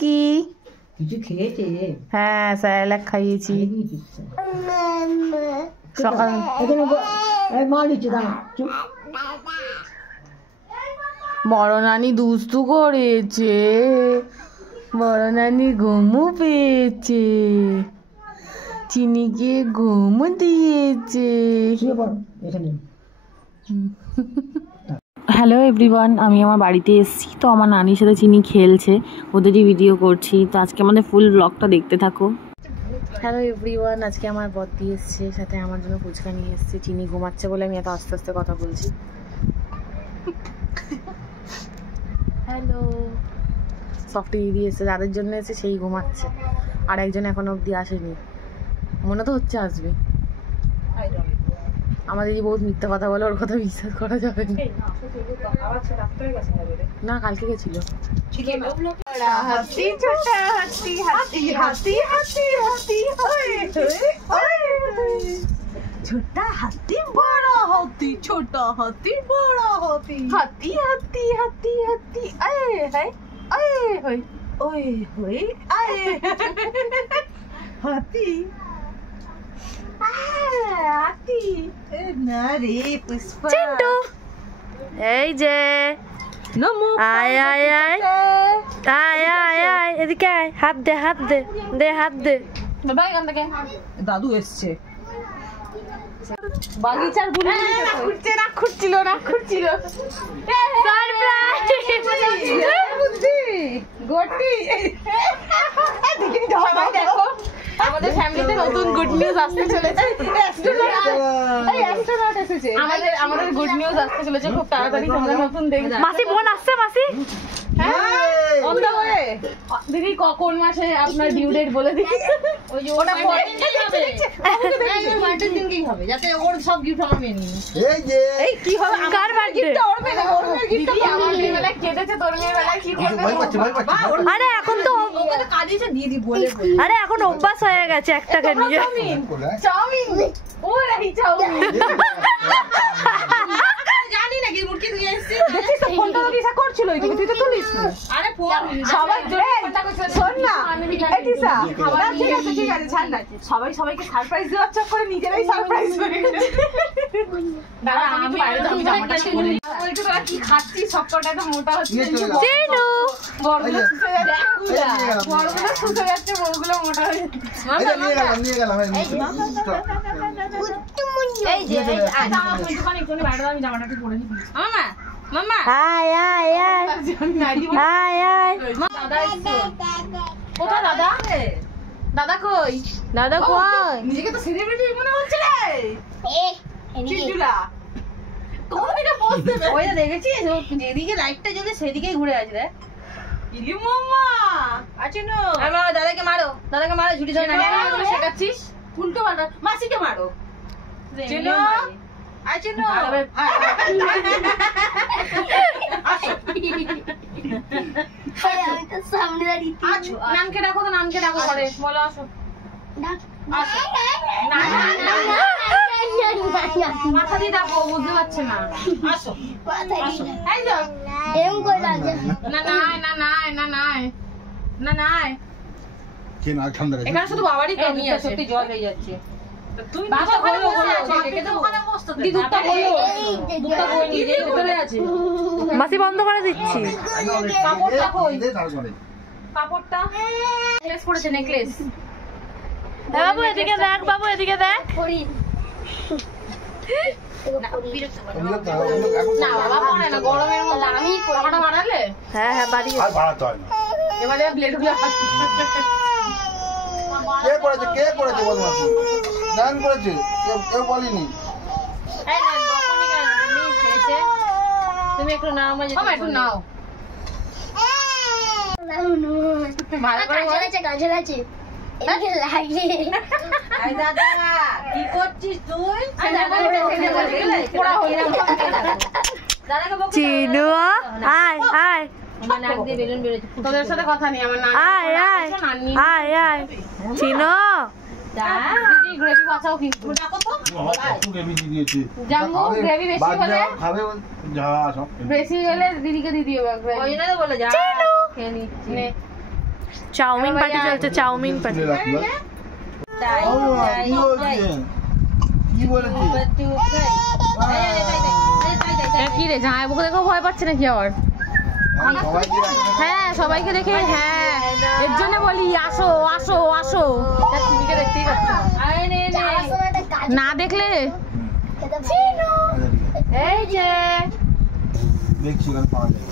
কি কিছু খেয়েছে? হ্যাঁ স্যালাড খাইয়েছি সকাল। মা নিচ্ছে দাঁড়া। বড় নানি দুস্তু করেছে, বড় নানি ঘুমু পেয়েছে, চিনিকে ঘুম দিয়েছে। হ্যালো এভরিওয়ান, আমি আমার বাড়িতে এসেছি। তো আমার নানির সাথে চিনি খেলছে, ওদেরই ভিডিও করছি। তো আজকে আমাদের ফুল ব্লগটা দেখতে থাকো। হ্যালো এভরিওয়ান, আজকে আমার বদ্দি এসছে, সাথে আমার জন্য ফুচকা নিয়ে এসছে। চিনি ঘুমাচ্ছে বলে আমি এত আস্তে আস্তে কথা বলছি। হ্যালো, সফটি দিদি এসছে, যাদের জন্য এসে সেই ঘুমাচ্ছে, আর একজন এখনো অবধি আসেনি। মনে তো হচ্ছে আসবে। আমার দিদি বহুত মিথ্যা কথা বলে, ওর কথা বিশ্বাস করা যাবে না। কালকে গেছিল। ছোটা হাতি বড় হাতি, ছোটা হাতি বড় হাতি, হাতি হাতি হাতি হাতি আয়ে হায় আয়ে হায় ওই হই আয়ে হাতি হাতি না রে পুষ্পা। চিন্টু এই যে আয় আয় আয় আয় আয় আয়, এদিকে আয়, হাত দে হাত দে দে হাত দে। দাদু এসছে। বাগিচার বুলবুলি খুঁজছে, না খুঁজছিল না খুঁজছিল। দেখো আমাদের ফ্যামিলিতে নতুন গুড নিউজ আসতে চলেছে। আমাদের গুড নিউজ আসতে চলেছে খুব তাড়াতাড়ি, তোমরা নতুন দেখবে। মাসি বোন আসছে, মাসি দিদি কোন মাসে আপনার ডিউ ডেট বলে দিই। ওটা পরের দিনকেই হবে, যাতে ওর সব গিফট আমার মেয়ে নিয়ে। এই কি হবে, কার বার্থডে? ওর মেয়ে, ওর মেয়ের গিফট আমার মেয়ে বেলায় কেটেছে, তোর মেয়ে বেলায় কি করবে? আরে এখন তো কাজেছে দিয়ে দি বলে। আরে এখন অভ্যাস হয়ে গেছে একটাকে নিয়ে। চাউমিন ও এই চাউমিন জানি না কি মুরগি দিয়ে এসেছে। দেখছিস তো ফোনটা তো দিশা করছিল, তুই তো তুলিস না। আরে ফোন সবাই শোন না এটিসা, ঠিক আছে ঠিক আছে ছাড় না। সবাই সবাইকে সারপ্রাইজ দেওয়ার চক্করে নিজেরাই সারপ্রাইজ করে গেছে। দাঁড়া আমি বাইরে যাবো, জামাটা পরে বলতে তোরা কি খাচ্ছিস, সবকটা তো মোটা হচ্ছে। চিনু বড়গুলো শুষে যাচ্ছে, বড়গুলো শুষে যাচ্ছে, বড়গুলো মোটা হয়ে যাচ্ছে। নিয়ে গেলাম এই যে দোকানে বাইরে আমি জামাটা একটু পরে নিই। মামা মামা আয় আয় আয় আয় আয়। দাদা এসেছে। কোথায় দাদা? দাদা কই? দাদা কই? নিজেকে তো সেলিব্রিটি মনে হচ্ছে রে। চিন্টুলা কোন দিকে পোজ দেবে? ওইটা দেখেছিস, যেদিকে লাইটটা জ্বলে সেদিকেই ঘুরে আছে রে। ইলি মামা আছে না। আরে বাবা দাদাকে মারো, দাদাকে মারো, ঝুটি ধরে না শেখাচ্ছিস। উল্টো পাল্টা মাসিকে মারো। চিনো আছে না। সামনে দাঁড়িয়ে নামকে ডাকো তো, নামকে ডাকো করে বলো। আসো মাথা দিয়ে ডাকো, বুঝতে পারছে না। আসো এই যাও এম কই লাগে না না না না না না না না কে না ঠান্ডা লাগে। এখানে শুধু বাবারই কমি আছে, সত্যি জল হয়ে যাচ্ছে। তুমি বাবা বলো বলো রেখে দাও, দি দুধটা বলো, দুধটা বলো নিজে ভিতরে আছে। মাসি বন্ধ করে দিচ্ছি। কাপড়টা কই? কাপড়টা নেকলেস পড়েছে, নেকলেস। বাবু এদিকে দেখ, বাবু এদিকে দেখ। পরি না বাবা পড়ে না, গরমের মধ্যে আমি টাকাটা বাড়ালে। হ্যাঁ হ্যাঁ বাড়িয়ে আর বাড়াতে হয় না। এবারে ব্লেডগুলো কে করেছে, কে করেছে বল মাসি? গান করেছে কেউ বলেনি। তুমি একটু নাও, মামা একটু নাও। ভালো করে কাছে কাছে এদিকে লাগে। আই দাদা কি করছিস তুই? চিনু আয় আয়, তোদের সাথে কথা নেই আমার। আয় আয় আয় আয় চিনু দিদি গ্রেভি বাঁচাও কিন্তু। জাম্বু গ্রেভি বেশি হলে খাবে যা সব বেশি হলে দিদিকে দিয়ে দিও গ্রেভি। ওই জন্য তো বলে যা খেয়ে নিচ্ছি। চাউমিন পার্টি চলছে, চাউমিন পার্টি। কি রে জামাইবাবুকে দেখো ভয় পাচ্ছে নাকি আবার? হ্যাঁ সবাইকে দেখে, হ্যাঁ এর জন্য বলি আসো আসো আসো। তুমি দেখতেই পাচ্ছ না, দেখলে এই যে দেখছি ওখানে পাওয়া যায়,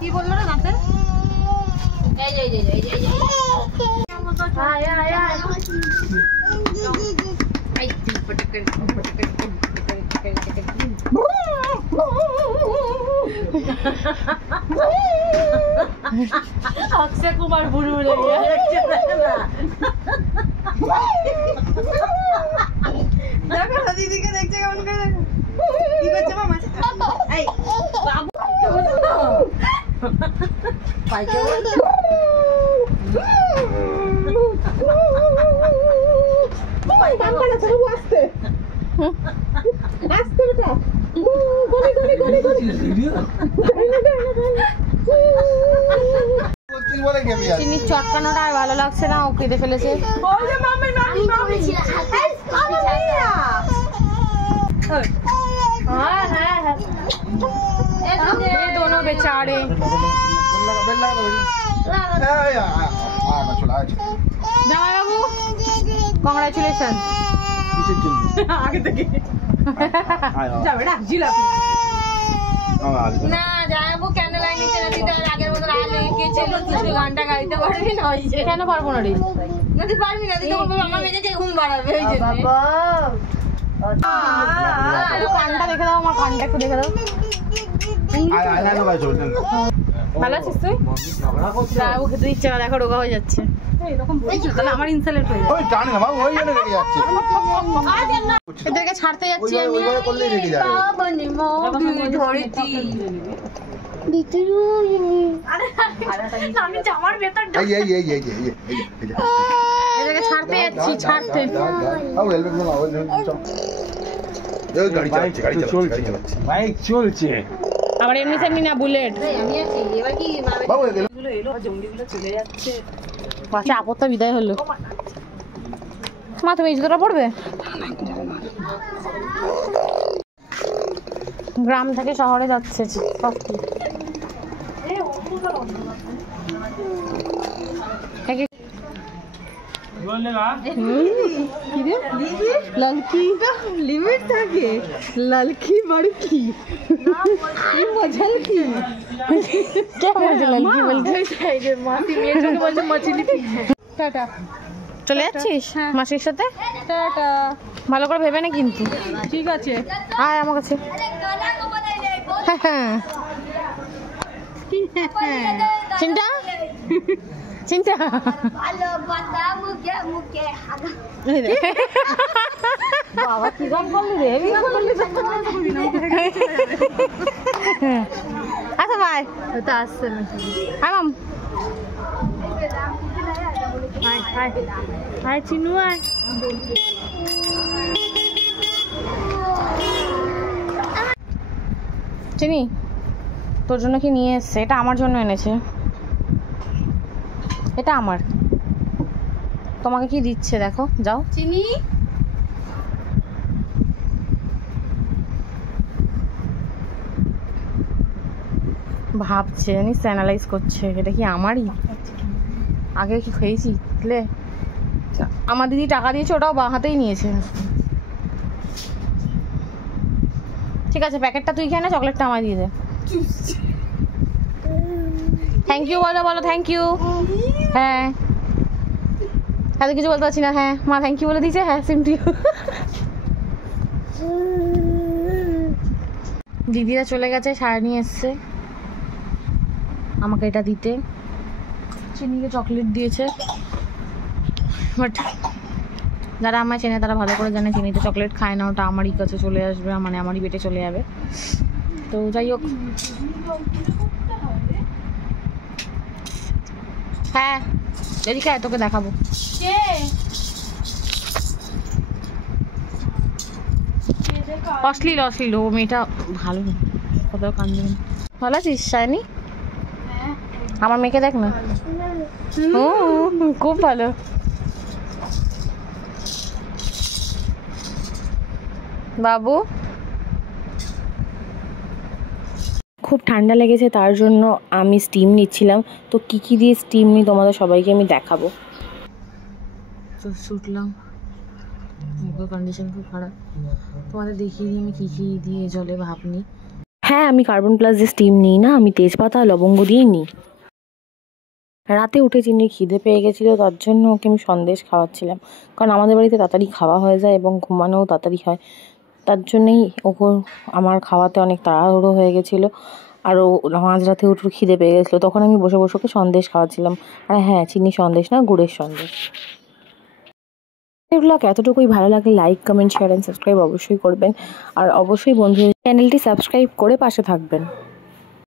কি বললো না দাঁতের? অক্ষয় কুমার বুড়ো দেখো না দিদিকে দেখছে কেমন করে, দেখো কি করছে মামা। এই বাবু পাইকে বলছো আস্তে আস্তে বেটা, গলি গলি গলি গলি বলে গেবি আর চিনির চটকানোটা আর ভালো লাগছে না, ও কেঁদে ফেলেছে। ওরে মাম্মি মাম্মি মাম্মি ये दोनों बेचारे। জামাই বাবু কংগ্রাচুলেশন। আগে থেকে যাবে না জিলাপি না জামাইবাবু ক্যান্ডেল লাইট নিচে না দিতে আগের মতো আলো কে ছিল তুই গানটা গাইতে পারবি না, ওই যে কেন পারবো না রে, না তুই পারবি না, তুই তো বলবি আমার মেয়েকে ঘুম বাড়াবে, ওই জন্য একটু কানটা দেখে দাও, আমার কানটা একটু দেখে দাও। ভালো আছিস তুই? জামাইবাবু খেতে দিচ্ছে না, দেখো রোগা হয়ে যাচ্ছে। এরকম বলছিস তাহলে আমার ইনসালেট হয়ে যাবে। ওই জানি না বাবু, ওই জন্য রেগে যাচ্ছে, এদেরকে ছাড়তে যাচ্ছি আমি। ওইভাবে করলেই রেগে যাবে। আমি জামার ভেতরটা এই এই এই এই এই এই এদেরকে ছাড়তে যাচ্ছি, ছাড়তে। আও হেলমেট নাও, হেলমেট চাও। এই গাড়ি চালাচ্ছে, গাড়ি চালাচ্ছে, বাইক চলছে। আবার এমনি সেমনি না, বুলেট। বাবু গুলো এলো, জঙ্গিগুলো চলে যাচ্ছে। পাশে আপত্তা বিদায় হলো। মা তুমি এই জুতোটা পড়বে? গ্রাম থেকে শহরে যাচ্ছে সব কি। लड़की का लिमिट থাকে, लड़की बड़की मजल की क्या बोलছে লড়কি বলছে? मासी मेरे को बोलते मछली টাটা। চলে যাচ্ছিস মাসির সাথে? টাটা, ভালো করে ভেবে না কিন্তু। ঠিক আছে। আয় আমার কাছে। চিন্তা চিন্তা ভালো বাতা মুখে মুখে হাগা বাবা কি গান করলি রে, হেভি গান করলি। আচ্ছা ভাই তো আসছে না, হাই মাম, হাই হাই হাই চিনু, আয়। চিনি তোর জন্য কি নিয়ে এসছে? এটা আমার জন্য এনেছে, এটা আমার। তোমাকে কি দিচ্ছে দেখো, যাও। চিনি ভাবছে জানিস, অ্যানালাইজ করছে এটা কি আমারই, আগে কি খেয়েছি বুঝলে। আমার দিদি টাকা দিয়েছে, ওটাও বাঁ হাতেই নিয়েছে। ঠিক আছে প্যাকেটটা তুই খেয়ে নে, চকলেটটা আমায় দিয়ে দে। থ্যাংক ইউ বলো, বলো থ্যাংক ইউ। হ্যাঁ এত কিছু বলতে পারছি না। হ্যাঁ মা থ্যাংক ইউ বলে দিয়েছে। হ্যাঁ সেম টু ইউ। দিদিরা চলে গেছে, সারা নিয়ে এসছে আমাকে এটা দিতে। চিনিকে চকলেট দিয়েছে, বাট যারা আমায় চেনে তারা ভালো করে জানে চিনিতে চকলেট খায় না, ওটা আমারই কাছে চলে আসবে, মানে আমারই পেটে চলে যাবে। তো যাই হোক, হ্যাঁ এদিকে আয়, তোকে দেখাবো। অশ্লীল অশ্লীল, ও মেয়েটা ভালো না, কত কান্দে। ভালো আছিস শাইনি? আমার মেয়েকে দেখ না, খুব ভালো। বাবু খুব ঠান্ডা লেগেছে, তার জন্য আমি স্টিম নিচ্ছিলাম। তো কী কী দিয়ে স্টিম নিই তোমাদের সবাইকে আমি দেখাবো। তো ছুটলাম, মুখের কন্ডিশন খুব খারাপ, তোমাদের দেখিয়ে দিই আমি কী কী দিয়ে জলে ভাপ নিই। হ্যাঁ, আমি কার্বন প্লাস যে স্টিম নিই না, আমি তেজপাতা আর লবঙ্গ দিয়েই নিই। রাতে উঠে চিনির খিদে পেয়ে গেছিলো, তার জন্য ওকে আমি সন্দেশ খাওয়াচ্ছিলাম, কারণ আমাদের বাড়িতে তাড়াতাড়ি খাওয়া হয়ে যায় এবং ঘুমানোও তাড়াতাড়ি হয়। তার জন্যেই ওকে আমার খাওয়াতে অনেক তাড়াহুড়ো হয়ে গেছিলো। আর ও মাঝরাতে উঠে খিদে পেয়ে গেছিলো, তখন আমি বসে বসে ওকে সন্দেশ খাওয়াচ্ছিলাম। আর হ্যাঁ, চিনির সন্দেশ না, গুড়ের সন্দেশ। এগুলো এতটুকুই, ভালো লাগলে like, comment, share and subscribe অবশ্যই করবেন। আর অবশ্যই বন্ধুদের চ্যানেলটি সাবস্ক্রাইব করে পাশে থাকবেন।